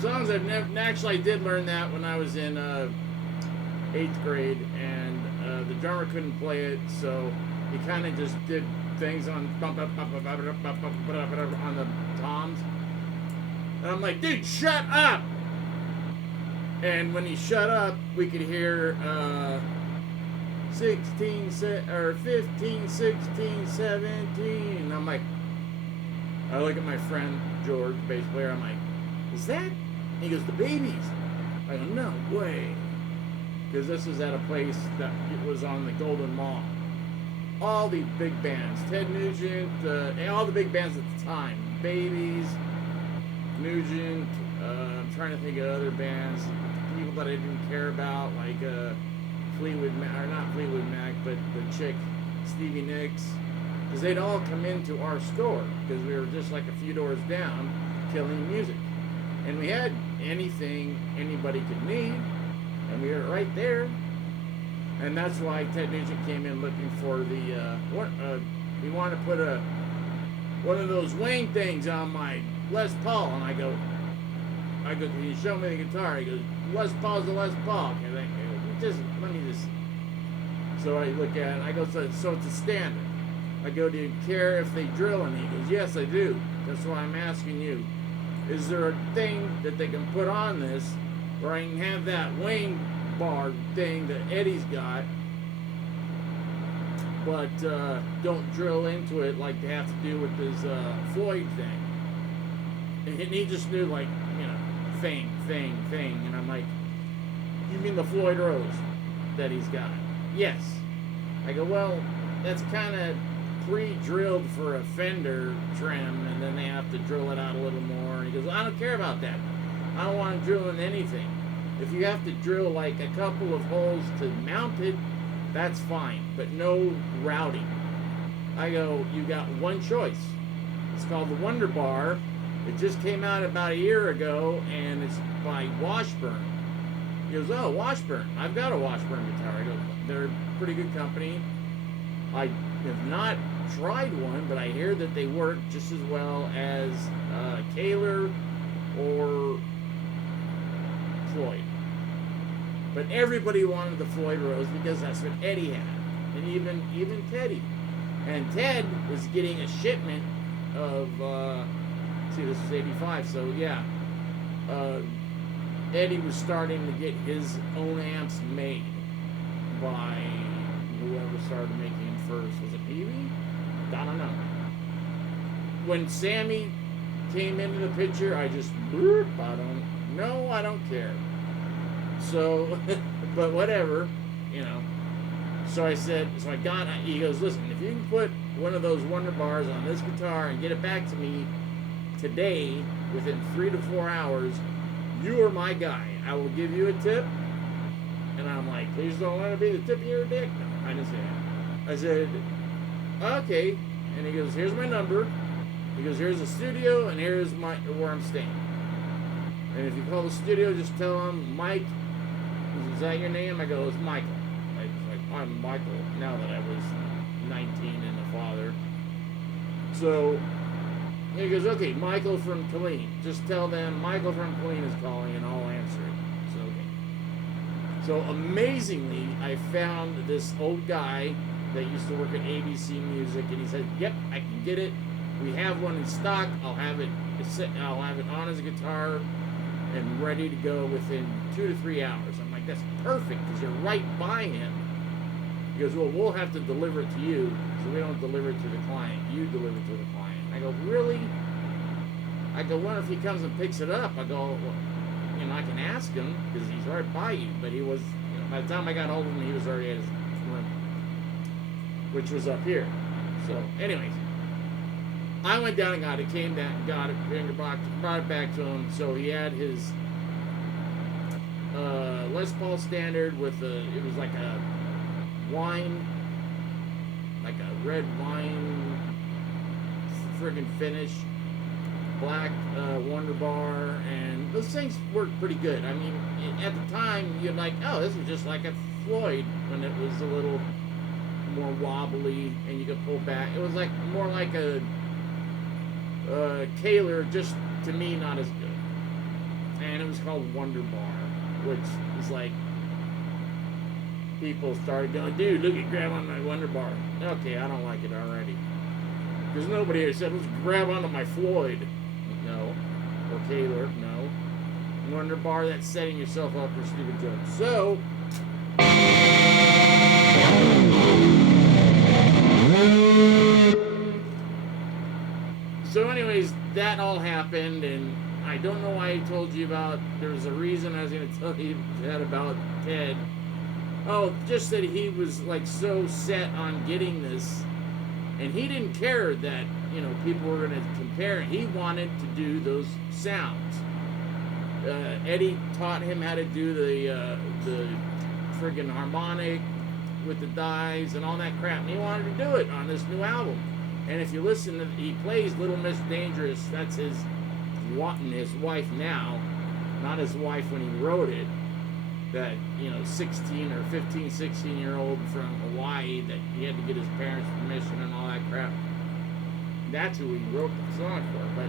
Songs actually I did learn that when I was in 8th grade, and the drummer couldn't play it, so he kind of just did things on on the toms, and I'm like, dude, shut up! And when he shut up, we could hear 16, or 15, 16, 17, and I'm like, I look at my friend George, bass player, I'm like, is that? He goes, the Babies. I go, no way. Because this was at a place that it was on the Golden Mall. All the big bands, Ted Nugent, all the big bands at the time. Babies, Nugent, I'm trying to think of other bands, people that I didn't care about, like Fleetwood Mac, or not Fleetwood Mac, but the chick, Stevie Nicks. Because they'd all come into our store, because we were just like a few doors down, killing music. And we had anything anybody could need, and we were right there. And that's why Ted Nugent came in looking for the, he wanted to put one of those Wayne things on my Les Paul. And I go, can you show me the guitar? He goes, Les Paul's a Les Paul. And I go, let me just. So I look at it, I go, so it's a standard. I go, do you care if they drill? And he goes, yes, I do. That's why I'm asking you. Is there a thing that they can put on this where I can have that wing bar thing that Eddie's got, but don't drill into it like they have to do with this Floyd thing? And he just knew, like, you know, thing. And I'm like, you mean the Floyd Rose that he's got? Yes. I go, well, that's kind of pre-drilled for a fender trim, and then they have to drill it out a little more. And he goes, I don't care about that. I don't want to drill in anything. If you have to drill like a couple of holes to mount it, that's fine, but no routing. I go, you got one choice. It's called the Wonder Bar. It just came out about a year ago, and it's by Washburn. He goes, oh, Washburn. I've got a Washburn guitar. I go, they're a pretty good company. I have not tried one, but I hear that they work just as well as Kaler or Floyd. But everybody wanted the Floyd Rose because that's what Eddie had, and even Teddy. And Ted was getting a shipment of see, this was 85, so yeah. Eddie was starting to get his own amps made by whoever started making them first. Was it Peavy? I don't know. When Sammy came into the picture, I just bloop, I don't care. So, but whatever, you know. So I said, he goes, listen, if you can put one of those Wonder Bars on this guitar and get it back to me today, within 3 to 4 hours, you are my guy. I will give you a tip. And I'm like, please don't let it be the tip of your dick. No, I didn't say that. I said, okay. And he goes, here's my number. He goes, here's the studio, and here's where I'm staying. And if you call the studio, just tell him, Mike, is that your name? I go, it's Michael. I'm Michael, now that I was 19 and a father. So he goes, okay, Michael from Killeen. Just tell them Michael from Killeen is calling, and I'll answer it. So, okay. So amazingly, I found this old guy that used to work at ABC Music, and he said, yep, I can get it. We have one in stock. I'll have it on his guitar and ready to go within 2 to 3 hours. I'm like, that's perfect, because you're right by him. He goes, well, we'll have to deliver it to you, so we don't deliver it to the client. You deliver it to the client. I go, really? I go, what if he comes and picks it up? I go, well, you know, I can ask him, because he's right by you. But he was, you know, by the time I got hold of him, he was already at his room, which was up here. So, anyways, I went down and got it, came down, got it, brought it back to him. So he had his Les Paul Standard with it was like a wine, like a red wine friggin' finish, black Wonder Bar, and those things worked pretty good. I mean, at the time, you're like, oh, this is just like a Floyd when it was a little more wobbly and you could pull back. It was like more like a Kaler, just to me, not as good. And it was called Wonder Bar, which is like, people started going, dude, look at grab on my Wonder Bar. Okay, I don't like it already. Because nobody here said, let's grab onto my Floyd. No. Or Kaler, no. Wonder Bar, that's setting yourself up for stupid jokes. So anyways, that all happened, and I don't know why I told you about, there's a reason I was going to tell you that about Ted. Oh, just that he was like so set on getting this, and he didn't care that, you know, people were going to compare it. He wanted to do those sounds. Eddie taught him how to do the friggin' harmonic with the dies and all that crap, and he wanted to do it on this new album. And if you listen to, he plays Little Miss Dangerous. That's his wife now, not his wife when he wrote it. That, you know, 16 or 15, 16-year-old from Hawaii that he had to get his parents' permission and all that crap. That's who he wrote the song for. But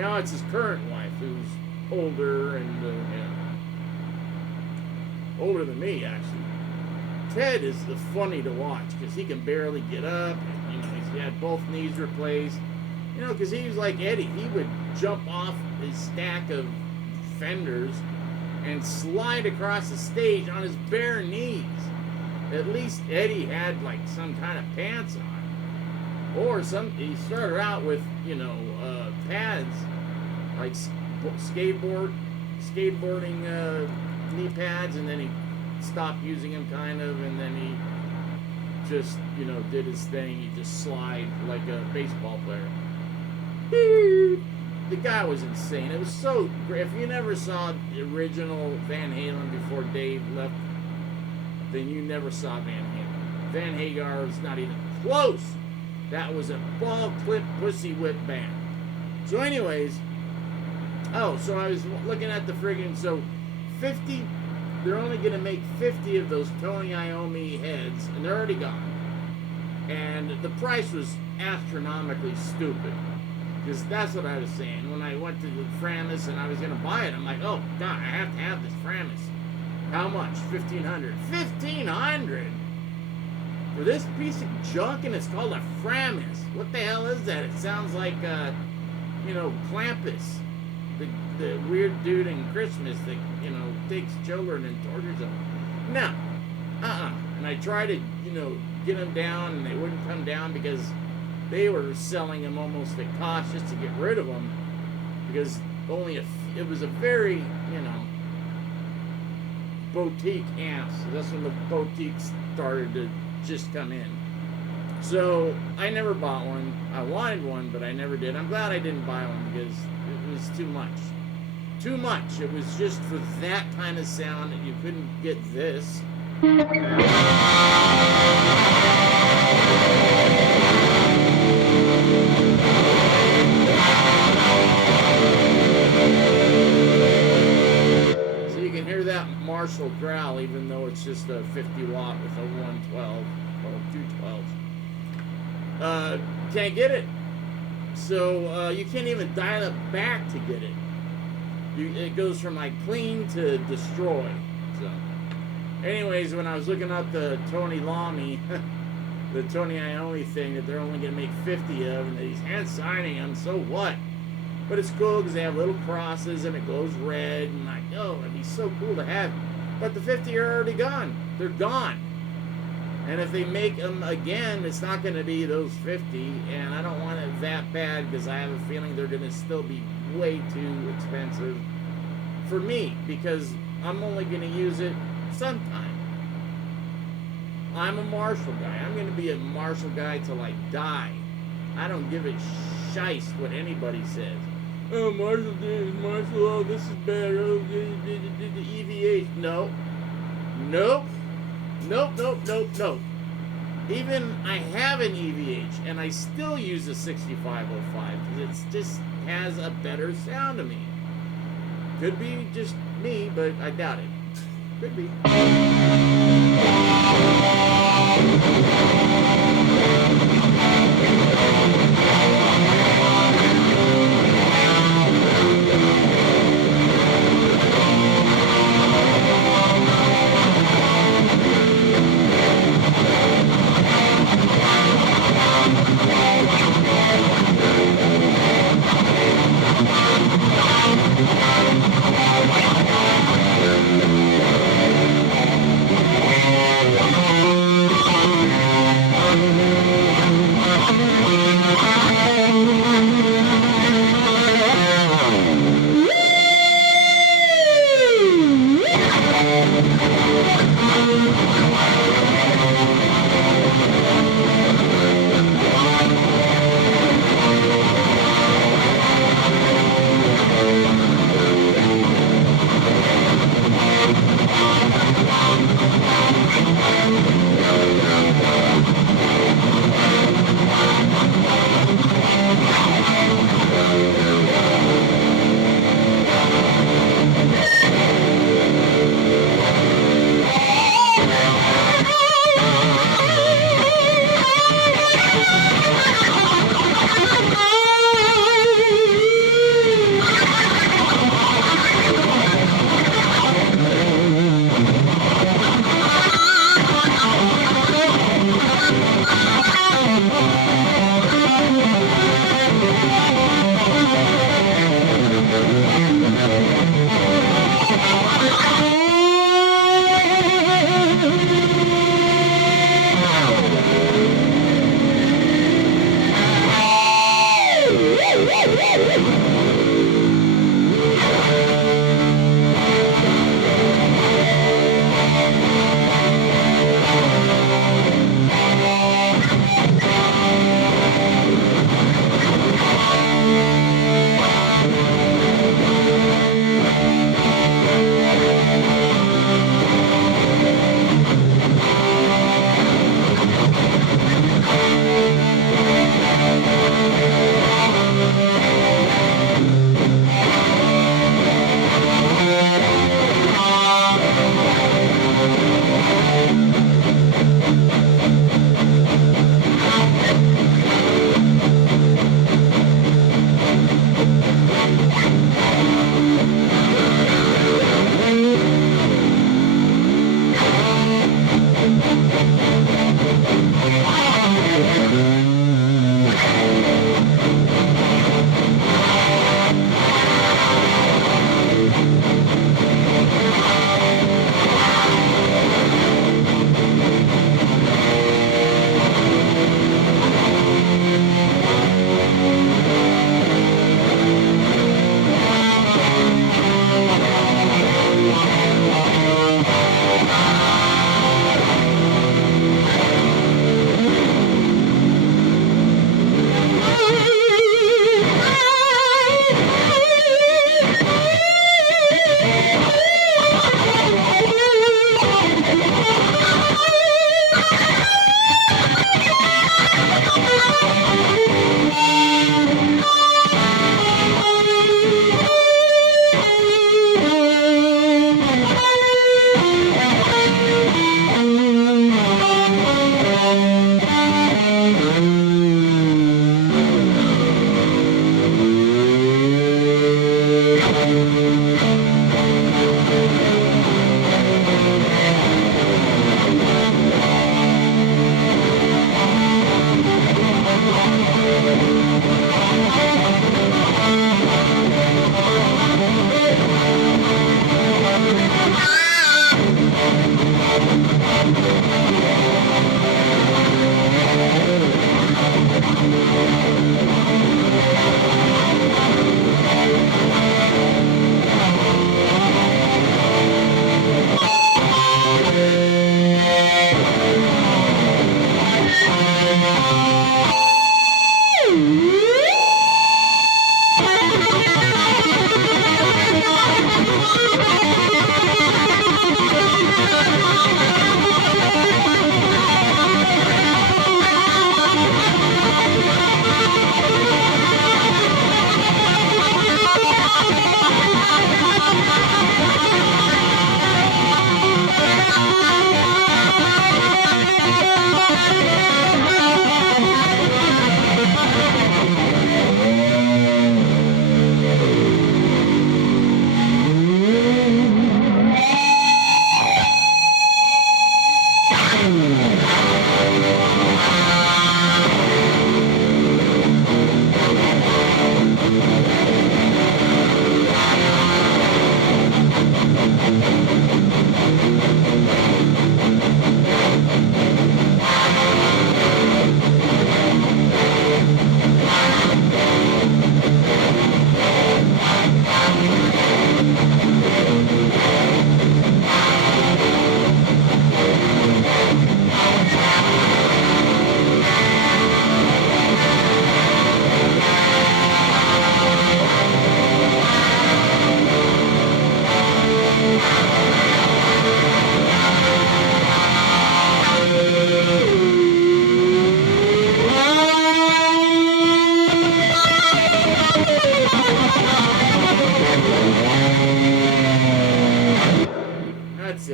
now it's his current wife, who's older and, you know, older than me, actually. Ted is funny to watch because he can barely get up. You know, he's had both knees replaced. You know, because he was like Eddie. He would jump off a stack of fenders and slide across the stage on his bare knees. At least Eddie had like some kind of pants on. Or he started out with, you know, pads, like skateboarding knee pads, and then he stopped using them kind of, and then he just, you know, did his thing. He just slide like a baseball player. The guy was insane. It was so great. If you never saw the original Van Halen before Dave left, then you never saw Van Halen. Van Hagar was not even close. That was a ball clip pussy whip band. So anyways, so I was looking at the friggin', so 50, they're only going to make 50 of those Tony Iommi heads, and they're already gone. And the price was astronomically stupid. Because that's what I was saying. When I went to the Framus and I was going to buy it, I'm like, oh, God, I have to have this Framus. How much? $1,500. $1,500? For this piece of junk, and it's called a Framus. What the hell is that? It sounds like, you know, Krampus. The weird dude in Christmas that, you know, takes children and tortures them. No. And I tried to, you know, get them down, and they wouldn't come down because they were selling them almost at cost just to get rid of them, because it was a very, you know, boutique amp. So that's when the boutiques started to just come in. So I never bought one. I wanted one, but I never did. I'm glad I didn't buy one because it was too much. Too much. It was just for that kind of sound that you couldn't get this. So you can hear that Marshall growl, even though it's just a 50 watt with a 112 or 212s. Can't get it. So you can't even dial it back to get it. It goes from like clean to destroy. So, anyways, when I was looking up the Tony Iommi, the Tony Iommi thing that they're only going to make 50 of, and that he's hand signing them, so what? But it's cool because they have little crosses and it glows red, and like, oh, it'd be so cool to have. But the 50 are already gone. They're gone. And if they make them again, it's not going to be those 50, and I don't want it that bad because I have a feeling they're going to still be way too expensive for me, because I'm only going to use it sometime. I'm a Marshall guy. I'm going to be a Marshall guy till I die. I don't give a shice what anybody says. Oh, Marshall this, Marshall, oh, this is bad. Oh, the EVH. No. Nope. Nope. Even I have an EVH, and I still use a 6505 because it just has a better sound to me. Could be just me, but I doubt it. Could be.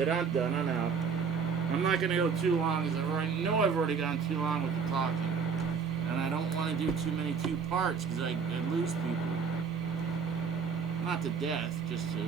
it. I'm done. I'm out. I'm not going to go too long, because I know I've already gone too long with the talking. And I don't want to do too many two parts, because I lose people. Not to death, just to...